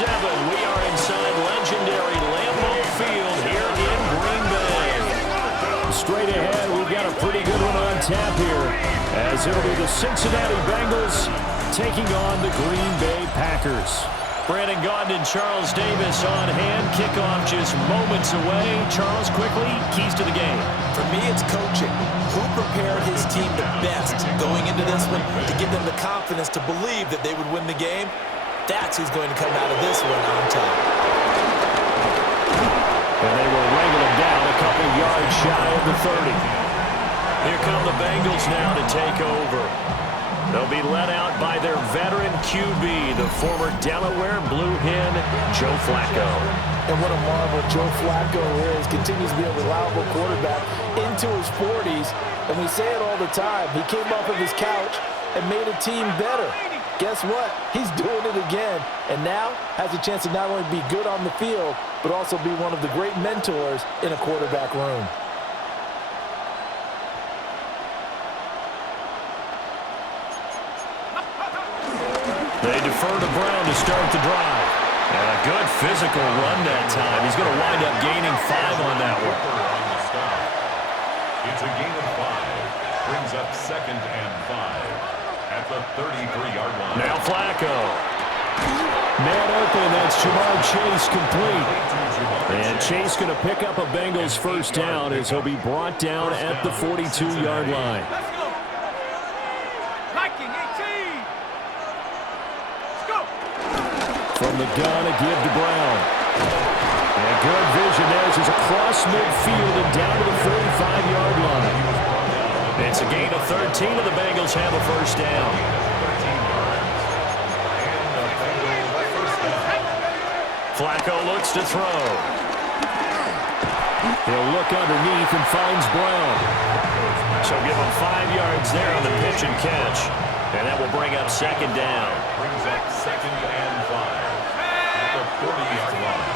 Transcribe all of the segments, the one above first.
We are inside legendary Lambeau Field here in Green Bay. Straight ahead, we've got a pretty good one on tap here, as it'll be the Cincinnati Bengals taking on the Green Bay Packers. Brandon Gaudin and Charles Davis on hand. Kickoff just moments away. Charles, quickly, keys to the game. For me, it's coaching. Who prepared his team the best going into this one to give them the confidence to believe that they would win the game? That's who's going to come out of this one on top. And they will wrangle him down a couple yards shy of the 30. Here come the Bengals now to take over. They'll be led out by their veteran QB, the former Delaware Blue Hen, Joe Flacco. And what a marvel Joe Flacco is. Continues to be a reliable quarterback into his 40s. And we say it all the time. He came off of his couch and made a team better. Guess what? He's doing it again. And now has a chance to not only be good on the field, but also be one of the great mentors in a quarterback room. They defer to Brown to start the drive. And a good physical run that time. He's going to wind up gaining 5 on that one. It's a gain of 5. Brings up 2nd and 5 at the 33-yard line. Now Flacco. Man open, that's Jamar Chase complete. And Chase going to pick up a Bengals first down as he'll be brought down at the 42-yard line. From the gun, a give to Brown. And good vision there as he's across midfield and down to the 45-yard line. It's a gain of 13, and the Bengals have a first down. Flacco looks to throw. He'll look underneath and finds Brown. So give him 5 yards there on the pitch and catch. And that will bring up second down. Brings up 2nd and 5 at the 40-yard line.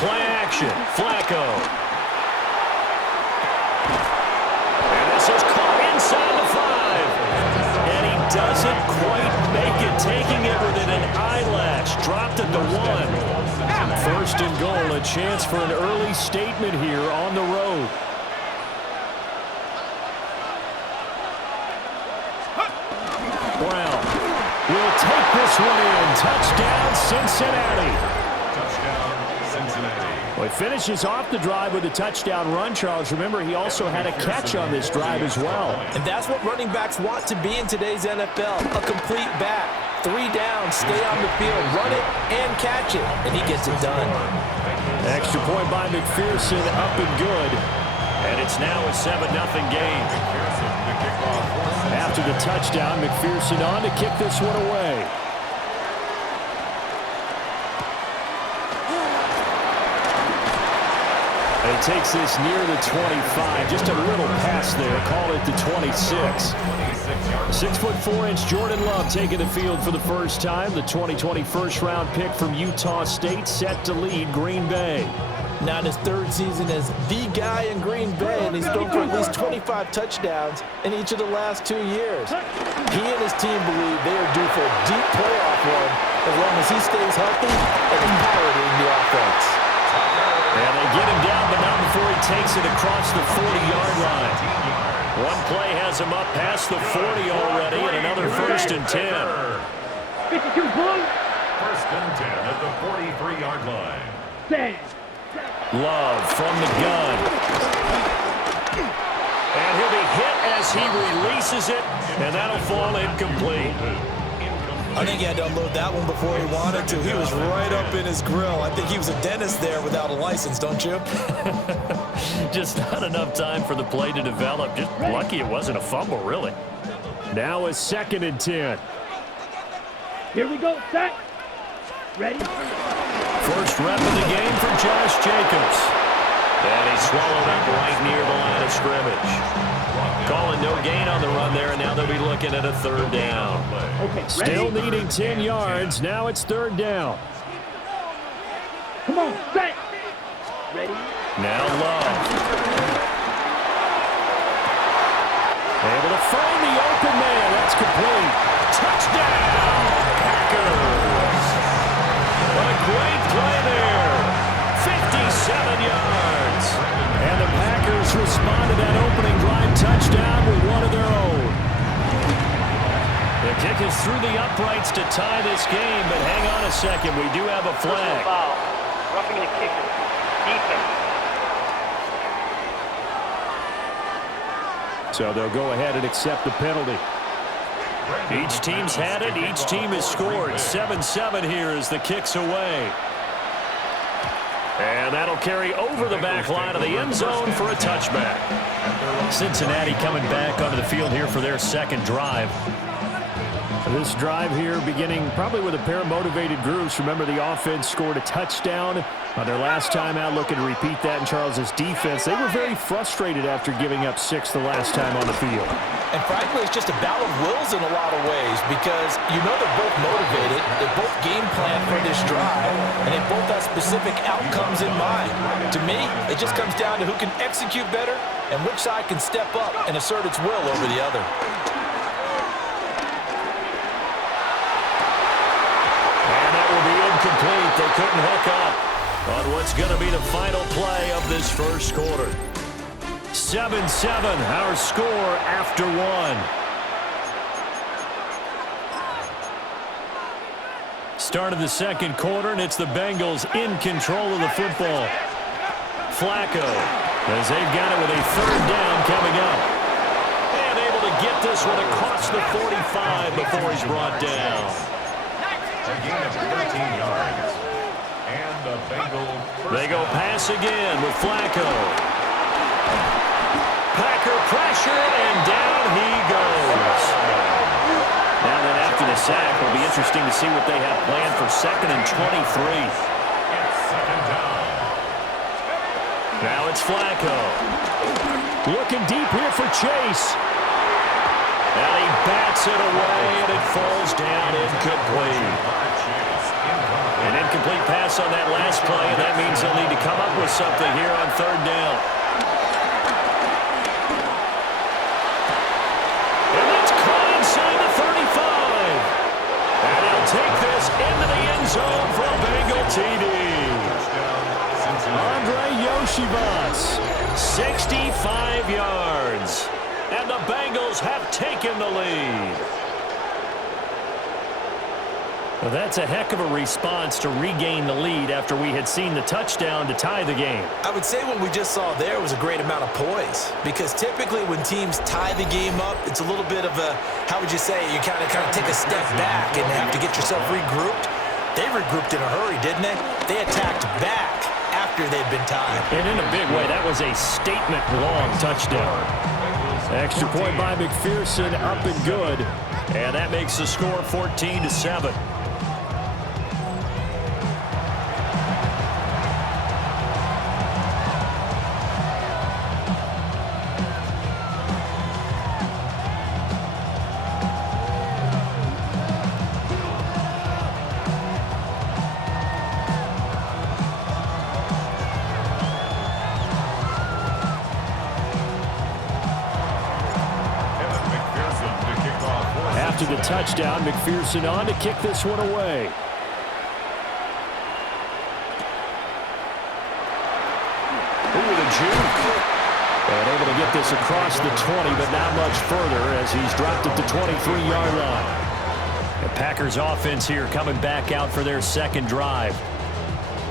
Play action. Flacco. And this is caught inside the 5. And he doesn't quite make it, taking it within an eyelash. Dropped at the 1. First and goal, a chance for an early statement here on the road. Brown will take this one in. Touchdown, Cincinnati. Touchdown, Cincinnati. Well, he finishes off the drive with a touchdown run, Charles. Remember, he also had a catch on this drive as well. And that's what running backs want to be in today's NFL, a complete back. 3 down, stay on the field, run it, and catch it. And he gets it done. Extra point by McPherson, up and good. And it's now a 7-0 game. After the touchdown, McPherson on to kick this one away. And he takes this near the 25. Just a little pass there. Call it the 26. 6'4" Jordan Love taking the field for the first time. The 2020 first-round pick from Utah State set to lead Green Bay. Now in his 3rd season as the guy in Green Bay, and he's thrown for at least 25 touchdowns in each of the last 2 years. He and his team believe they are due for a deep playoff run as long as he stays healthy and empowered in the offense. And they get him down, but not before he takes it across the 40-yard line. One play has him up past the 40 already, and another 1st and 10. 52 blue. 1st and 10 at the 43-yard line. Love from the gun. And he'll be hit as he releases it, and that'll fall incomplete. I think he had to unload that one before he wanted to. He was right up in his grill. I think he was a dentist there without a license, don't you? Just not enough time for the play to develop. Just lucky it wasn't a fumble, really. Now a 2nd and 10. Here we go, set. Ready? First rep of the game for Josh Jacobs. And he's swallowed up right near the line of scrimmage. Calling no gain on the run there, and now they'll be looking at a 3rd down. Okay, Still ready? needing 10 yards. Now it's 3rd down. Come on, set. Ready? Now Love. Able to find the open man. That's complete. Touchdown, Packers. Kick is through the uprights to tie this game, but hang on a second. We do have a flag. Foul. Roughing the kicker. Defense. So they'll go ahead and accept the penalty. Each team's had it. Each team has scored. 7-7 here as the kick's away. And that'll carry over the back line of the end zone for a touchback. Cincinnati coming back onto the field here for their second drive. This drive here beginning probably with a pair of motivated groups. Remember, the offense scored a touchdown on their last time out, looking to repeat that in Charles's defense. They were very frustrated after giving up 6 the last time on the field. And frankly, it's just a battle of wills in a lot of ways because you know they're both motivated, they both game plan for this drive, and they both have specific outcomes in mind. To me, it just comes down to who can execute better and which side can step up and assert its will over the other. Complete. They couldn't hook up on what's going to be the final play of this first quarter. 7-7, our score after one. Start of the second quarter, and it's the Bengals in control of the football. Flacco, as they've got it with a third down coming up. And able to get this one across the 45 before he's brought down. A gain of 13 yards. And the Bengals. They go pass again with Flacco. Packer pressure, and down he goes. Now then, after the sack, it'll be interesting to see what they have planned for 2nd and 23. It's second down. Now it's Flacco. Looking deep here for Chase. And he bats it away, and it falls down incomplete. An incomplete pass on that last play, and that means they'll need to come up with something here on third down. And that's caught inside the 35. And he'll take this into the end zone for a Bengal TD. Andre Yoshivas, 65 yards. And the Bengals have taken the lead. Well, that's a heck of a response to regain the lead after we had seen the touchdown to tie the game. I would say what we just saw there was a great amount of poise because typically when teams tie the game up, it's a little bit of a, how would you say, you kind of take a step back and have to get yourself regrouped. They regrouped in a hurry, didn't they? They attacked back after they'd been tied. And in a big way, that was a statement-long touchdown. Extra point by McPherson, up and good. And that makes the score 14-7. After the touchdown, McPherson on to kick this one away. Ooh, the juke. And able to get this across the 20, but not much further as he's dropped it to 23-yard line. The Packers offense here coming back out for their second drive.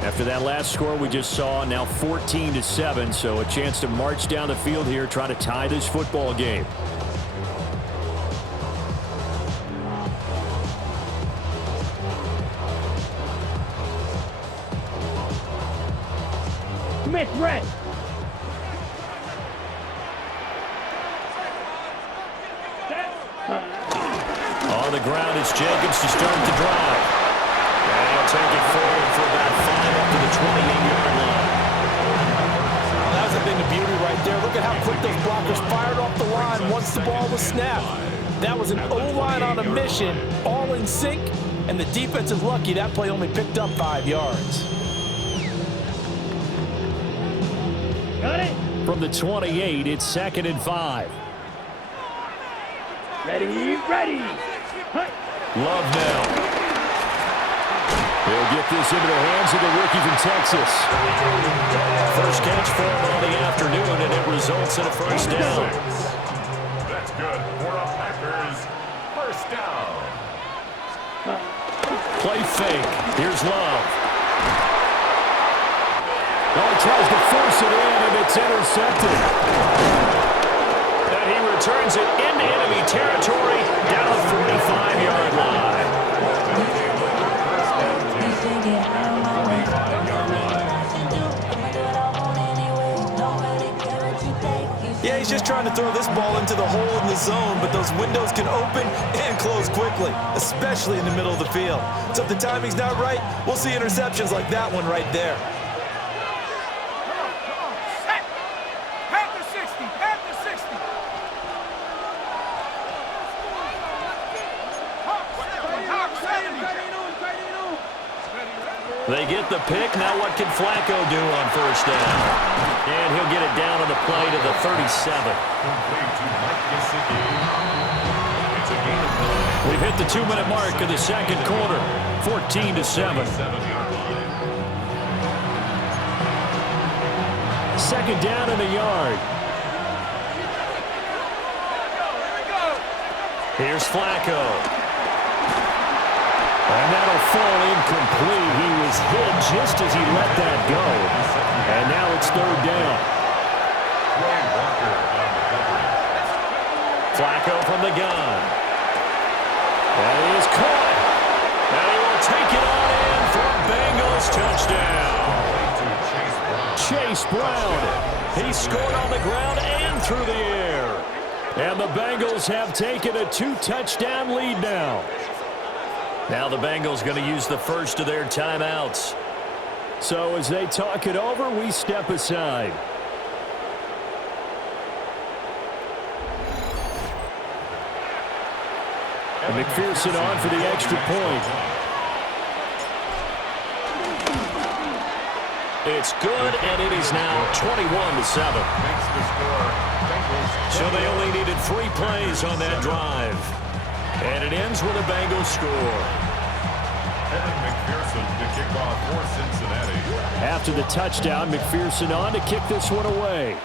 After that last score we just saw, now 14-7, so a chance to march down the field here, try to tie this football game. Miss Red. On the ground, it's Jacobs to start the drive. And he'll take it forward for about 5 up to the 28-yard line. Well, that was a thing of beauty right there. Look at how quick those blockers fired off the line once the ball was snapped. That was an O-line on a mission, all in sync, and the defense is lucky that play only picked up 5 yards. Got it. From the 28, it's 2nd and 5. Ready, ready. Hut. Love now. He'll get this into the hands of the rookie from Texas. First catch for him on the afternoon, and it results in a first down. That's good for a Packers first down. play fake. Here's Love. Oh, he tries to force it in, and it's intercepted. And he returns it into enemy territory down the 45-yard line. Yeah, he's just trying to throw this ball into the hole in the zone, but those windows can open and close quickly, especially in the middle of the field. So if the timing's not right, we'll see interceptions like that one right there. They get the pick. Now what can Flacco do on first down? And he'll get it down on the play to the 37. We've hit the 2-minute mark of the second quarter. 14-7. Second down and a yard. Here's Flacco. And that'll fall incomplete. He was hit just as he let that go. And now it's third down. Flacco from the gun. And he is caught. And he will take it on in for a Bengals touchdown. Chase Brown. He scored on the ground and through the air. And the Bengals have taken a 2-touchdown lead now. Now the Bengals going to use the first of their timeouts. So as they talk it over, we step aside. And McPherson on for the extra point. It's good, and it is now 21-7. So they only needed 3 plays on that drive. And it ends with a Bengals score. And McPherson to kick off for Cincinnati. After the touchdown, McPherson on to kick this one away.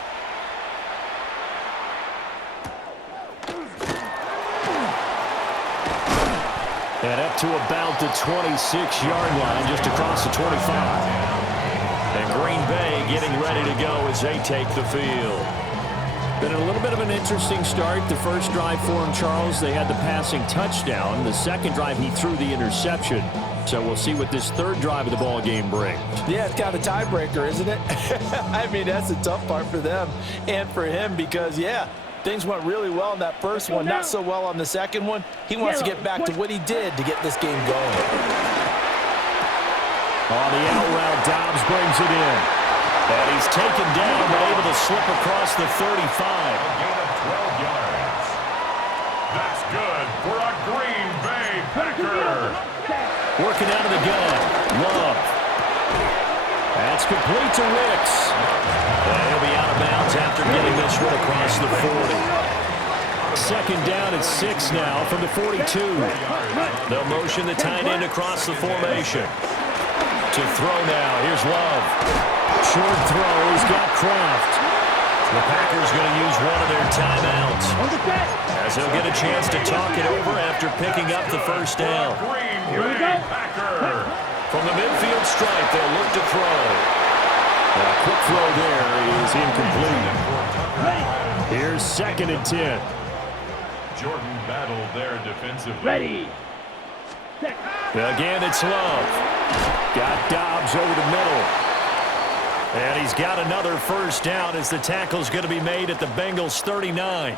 And up to about the 26-yard line, just across the 25. And Green Bay getting ready to go as they take the field. Been a little bit of an interesting start. The first drive for him, Charles, they had the passing touchdown. The second drive, he threw the interception. So we'll see what this third drive of the ball game brings. Yeah, it's kind of a tiebreaker, isn't it? I mean, that's the tough part for them and for him because, yeah, things went really well in that first one, not so well on the second one. He wants to get back to what he did to get this game going. On the out route, Dobbs brings it in. And he's taken down, but able to slip across the 35. A gain of 12 yards. That's good for a Green Bay Packer. Working out of the gun. Love. That's complete to Ricks. And he'll be out of bounds after getting this one across the 40. Second down at 6 now from the 42. They'll motion the tight end across the formation. To throw now. Here's Love. Short throw. He's got Kraft. The Packers going to use one of their timeouts. As they'll get a chance to talk it over after picking up the first down. Green Bay Packer. From the midfield stripe, they'll look to throw. A quick throw there is incomplete. Here's 2nd and 10. Jordan battled there defensively. Ready. Again, it's Love. Got Dobbs over the middle. And he's got another first down as the tackle's going to be made at the Bengals 39.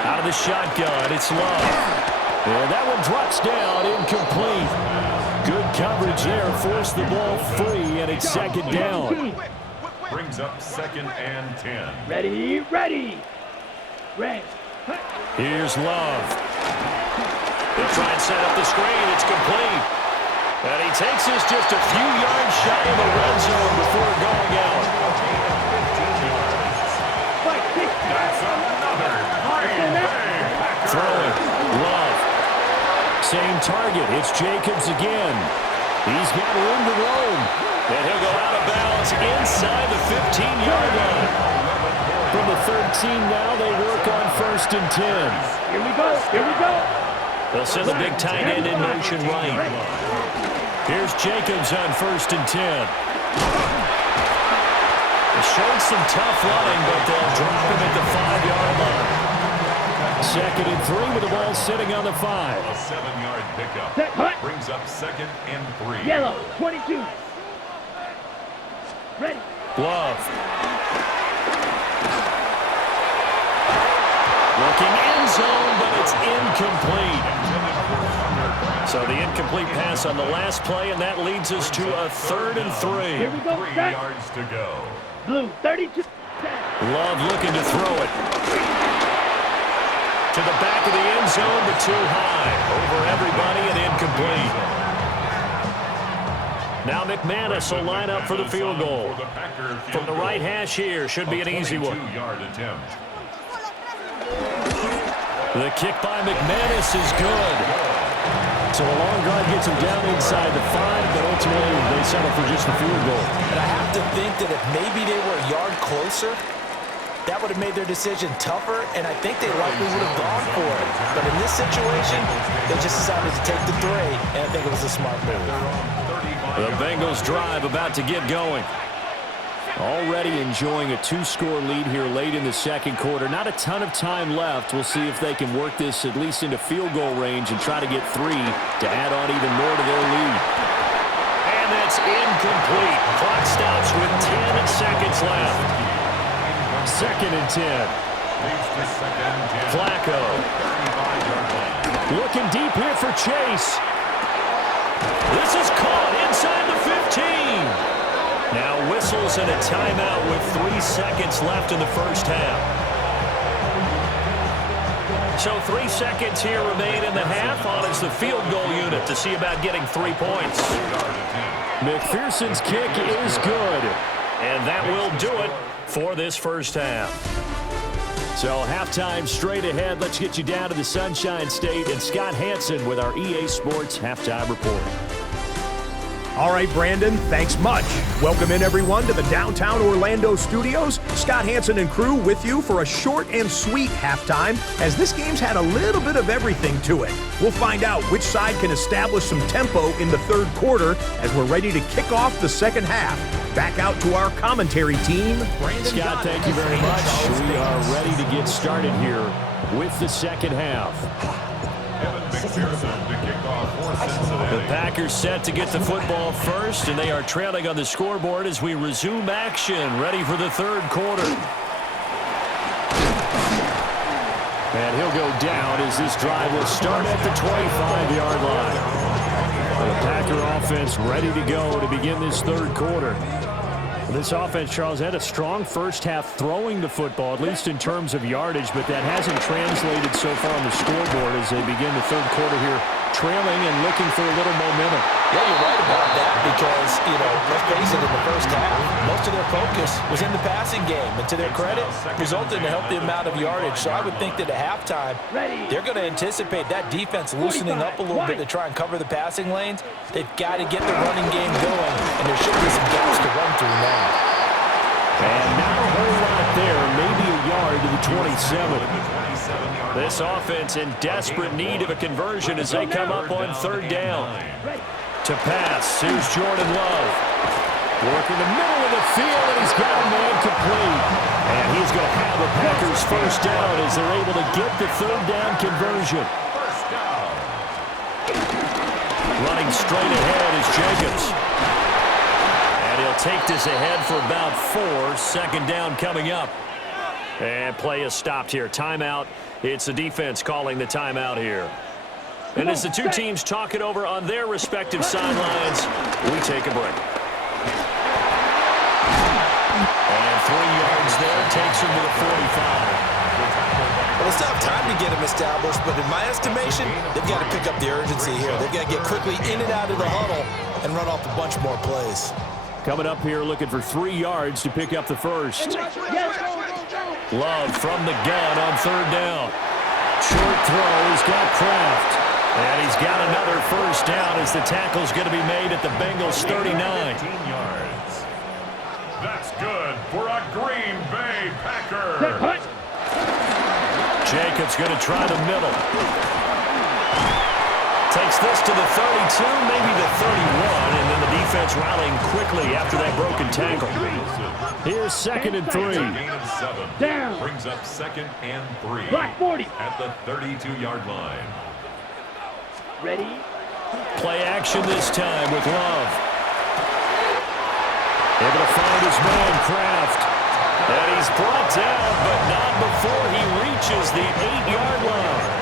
Out of the shotgun, it's Love. And that one drops down, incomplete. Good coverage there, forced the ball free, and it's 2nd down. Brings up 2nd and 10. Ready. Ready. Here's Love. They'll try and set up the screen. It's complete. And he takes this just a few yards shy of the red zone before going out. That's another Green Bay Packer. Throwing. Love. Same target. It's Jacobs again. He's got room to roam. And he'll go out of bounds inside the 15-yard line. From the 13 now, they work on 1st and 10. Here we go. They'll send the big tight end in motion right. Here's Jacobs on 1st and 10. They showed some tough running, but they'll drop him at the 5-yard line. 2nd and 3 with the ball sitting on the 5. A 7-yard pickup brings up 2nd and 3. Yellow, 22. Ready. Love. Looking end zone, but it's incomplete. So the incomplete pass on the last play, and that leads us to a 3rd and 3. Here we go. 3 Set. yards to go. Blue, 32. Love looking to throw it. To the back of the end zone, but too high. Over everybody and incomplete. Now McManus will line up for the field goal. From the right hash here, should be an easy one. 22-yard attempt. The kick by McManus is good. So a long drive gets him down inside the 5, but ultimately they settle for just the field goal. And I have to think that if maybe they were a yard closer, that would have made their decision tougher, and I think they likely would have gone for it. But in this situation, they just decided to take the 3, and I think it was a smart move. The Bengals drive about to get going. Already enjoying a 2-score lead here late in the 2nd quarter. Not a ton of time left. We'll see if they can work this at least into field goal range and try to get 3 to add on even more to their lead. And that's incomplete. Clock stops with 10 seconds left. 2nd and 10. Flacco. Looking deep here for Chase. This is caught inside the 15. Now whistles and a timeout with 3 seconds left in the first half. So 3 seconds here remain in the half on as the field goal unit to see about getting 3 points. McPherson's kick is good. And that will do it for this first half. So halftime straight ahead. Let's get you down to the Sunshine State and Scott Hansen with our EA Sports Halftime Report. All right, Brandon, thanks much. Welcome in, everyone, to the downtown Orlando studios. Scott Hansen and crew with you for a short and sweet halftime, as this game's had a little bit of everything to it. We'll find out which side can establish some tempo in the 3rd quarter as we're ready to kick off the 2nd half. Back out to our commentary team. Scott, thank you very much. We are ready to get started here with the 2nd half. The Packers set to get the football first, and they are trailing on the scoreboard as we resume action, ready for the 3rd quarter. And he'll go down as this drive will start at the 25-yard line. The Packer offense ready to go to begin this 3rd quarter. This offense, Charles, had a strong first half throwing the football, at least in terms of yardage, but that hasn't translated so far on the scoreboard as they begin the 3rd quarter here, trailing and looking for a little momentum. Yeah, you're right about that because, let's face it, in the first half, most of their focus was in the passing game. And to their credit, resulted in a healthy amount of yardage. So I would think that at halftime, they're going to anticipate that defense loosening up a little bit to try and cover the passing lanes. They've got to get the running game going, and there should be some gaps to run through now. And not a whole lot there, maybe a yard to the 27. This offense in desperate need of a conversion as they come up on 3rd down. To pass, here's Jordan Love. Working the middle of the field, and he's got a man complete. And he's going to have the Packers first down as they're able to get the 3rd down conversion. Running straight ahead is Jacobs. And he'll take this ahead for about 4. 2nd down coming up. And play is stopped here. Timeout. It's the defense calling the timeout here. And as the two teams talk it over on their respective sidelines, we take a break. And 3 yards there takes him to the 45. Well, they still have time to get him established, but in my estimation, they've got to pick up the urgency here. They've got to get quickly in and out of the huddle and run off a bunch more plays. Coming up here looking for 3 yards to pick up the first. Love from the gun on 3rd down. Short throw, he's got Kraft. And he's got another first down as the tackle's going to be made at the Bengals 39. 15 yards. That's good for a Green Bay Packer. Jacobs going to try the middle. Takes this to the 32, maybe the 31, and then the defense rallying quickly after that broken tackle. Here's 2nd and 3. Gain of 7. Down. Brings up 2nd and 3. Black 40. At the 32-yard line. Ready? Play action this time with Love. Able to find his man, Kraft. And he's brought down, but not before he reaches the 8-yard line.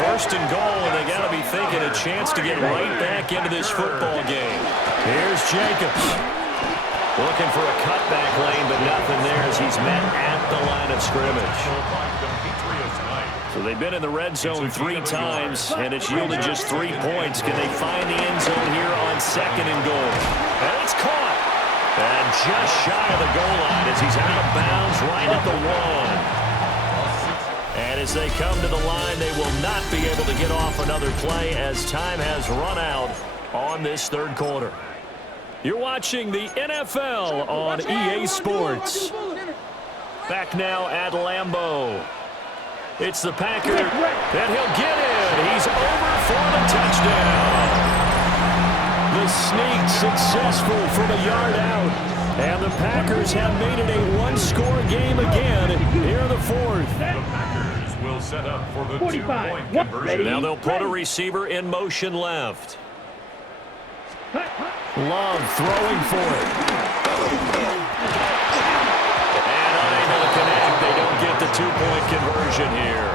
1st and goal, and they got to be thinking a chance to get right back into this football game. Here's Jacobs. Looking for a cutback lane, but nothing there as he's met at the line of scrimmage. So they've been in the red zone 3 times, and it's yielded just 3 points. Can they find the end zone here on 2nd and goal? And it's caught. And just shy of the goal line as he's out of bounds right at the 1. And as they come to the line, they will not be able to get off another play as time has run out on this 3rd quarter. You're watching the NFL on EA Sports. Back now at Lambeau. It's the Packer, and he'll get in. He's over for the touchdown. The sneak successful from a yard out. And the Packers have made it a 1-score game again here in the 4th. The Packers will set up for the 2-point conversion. Now they'll put a receiver in motion left. Love throwing for it. And unable to connect. They don't get the 2-point conversion here.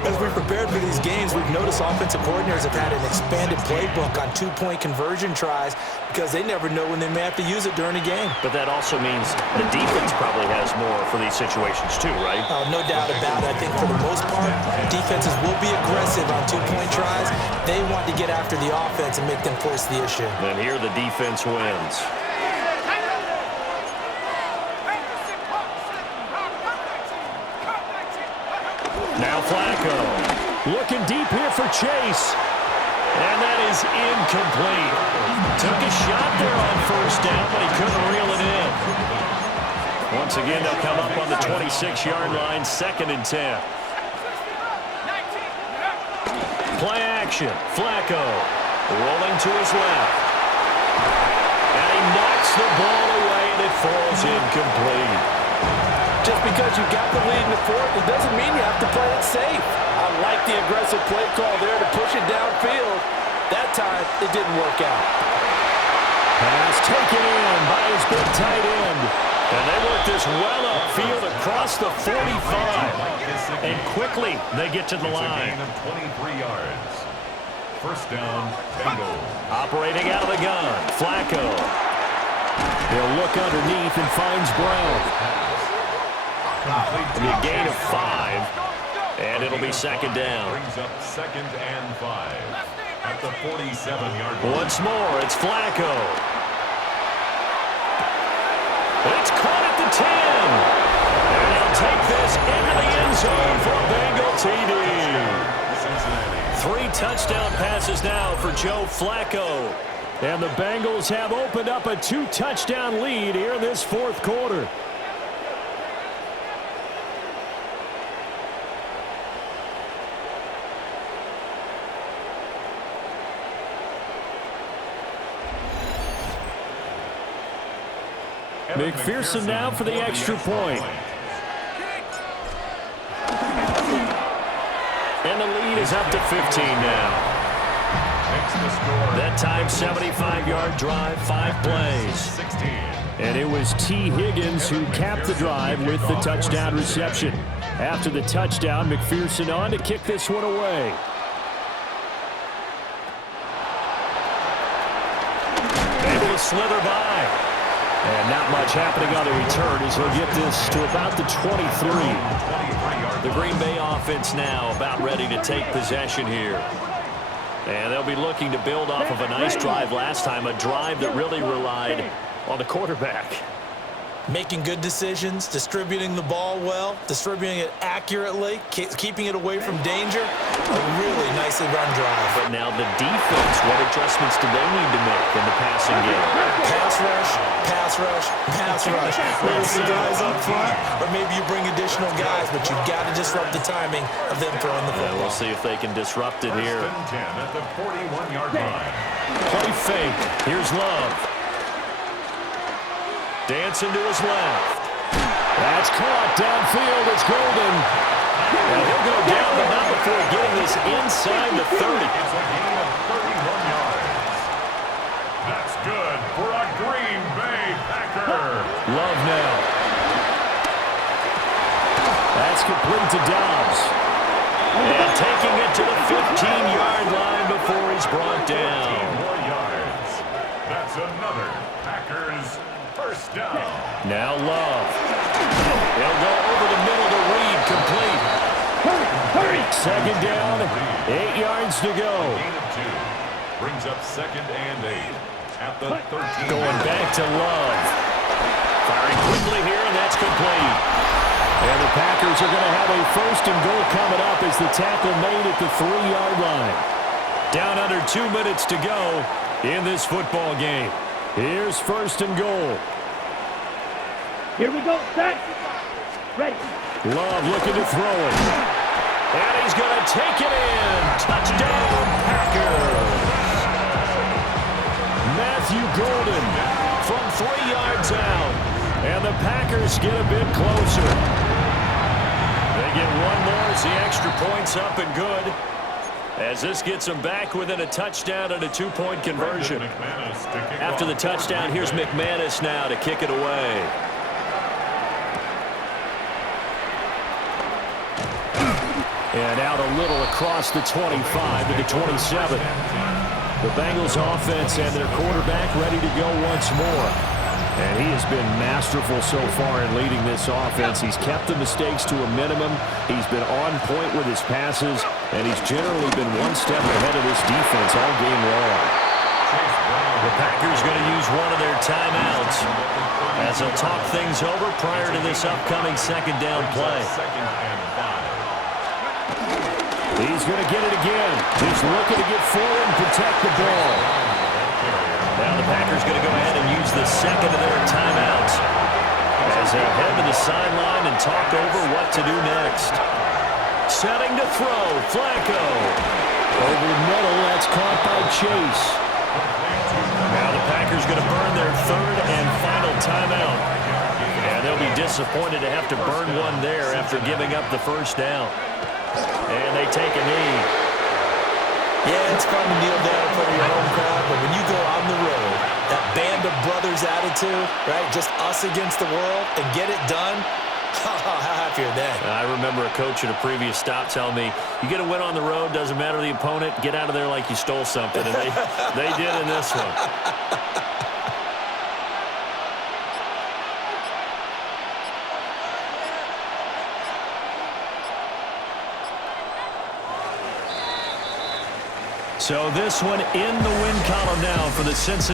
As we prepared for these games, we've noticed offensive coordinators have had an expanded playbook on 2-point conversion tries because they never know when they may have to use it during a game. But that also means the defense probably has more for these situations too, right? No doubt about it. I think for the most part, defenses will be aggressive on 2-point tries. They want to get after the offense and make them force the issue. And here the defense wins. Now Flacco looking deep here for Chase. And that is incomplete. Took a shot there on 1st down, but he couldn't reel it in. Once again, they'll come up on the 26-yard line, 2nd and 10. Play action. Flacco rolling to his left. And he knocks the ball away, and it falls incomplete. Just because you got the lead in the 4th, it doesn't mean you have to play it safe. I like the aggressive play call there to push it downfield. That time, it didn't work out. Pass taken in by his big tight end. And they work this well upfield across the 45. And quickly, they get to the line. It's a gain of 23 yards. 1st down, Bengals. Operating out of the gun, Flacco. He'll look underneath and finds Brown. And a gain of 5, and it'll be 2nd down. Brings up 2nd and 5 at the 47-yard line. Once more, it's Flacco. It's caught at the 10. And he'll take this into the end zone for a Bengal TD. 3 touchdown passes now for Joe Flacco. And the Bengals have opened up a 2-touchdown lead here in this 4th quarter. McPherson now for the extra point. And the lead is up to 15 now. That time, 75-yard drive, 5 plays. And it was T. Higgins who capped the drive with the touchdown reception. After the touchdown, McPherson on to kick this one away. Able to slither by. And not much happening on the return as he'll get this to about the 23. The Green Bay offense now about ready to take possession here. And they'll be looking to build off of a nice drive last time, a drive that really relied on the quarterback. making good decisions, distributing the ball well, distributing it accurately, keeping it away from danger. A really nicely run drive. But now the defense, what adjustments do they need to make in the passing game? Pass rush, pass rush, pass rush. Whether it's the guys up front, or maybe you bring additional guys, but you've got to disrupt the timing of them throwing the football. We'll see if they can disrupt it here. First and 10 at the 41-yard line. Play fake. Here's Love. Dancing to his left. That's caught downfield. It's Golden. And he'll go down, but not before getting this inside the 30. It's a gain of 31 yards. That's good for a Green Bay Packer. Love now. That's complete to Dobbs. And taking it to the 15-yard line before he's brought down. 15 more yards. That's another Packers first down. Now Love. He'll go over the middle to Reed, complete. Hurry! Second down, 8 yards to go. Gain of 2. Brings up second and 8 at the 13. Going back to Love. Firing quickly here, and that's complete. And the Packers are going to have a first and goal coming up as the tackle made at the 3-yard line. Down under 2 minutes to go in this football game. Here's first and goal. Here we go, set. Ready. Love looking to throw it. And he's going to take it in. Touchdown, Packers. Matthew Golden from 3 yards out. And the Packers get a bit closer. They get one more as the extra point's up and good. As this gets them back within a touchdown and a 2-point conversion. After the touchdown, here's McManus now to kick it away. And out a little across the 25 to the 27. The Bengals offense and their quarterback ready to go once more. And he has been masterful so far in leading this offense. He's kept the mistakes to a minimum. He's been on point with his passes. And he's generally been one step ahead of this defense all game long. The Packers going to use one of their timeouts as they'll talk things over prior to this upcoming second down play. He's going to get it again. He's looking to get forward and protect the ball. Now the Packers going to go ahead and use the second of their timeouts as they'll head to the sideline and talk over what to do next. Setting to throw, Flacco. Over the middle, that's caught by Chase. Now the Packers going to burn their third and final timeout. And they'll be disappointed to have to burn one there after giving up the first down. And they take a knee. Yeah, it's fun to kneel down in front of your home crowd, but when you go on the road, that band of brothers attitude, right, just us against the world, and get it done, how happy are they? I remember a coach at a previous stop telling me, you get a win on the road, doesn't matter the opponent, get out of there like you stole something. And they did in this one. So this one in the win column now for the Cincinnati.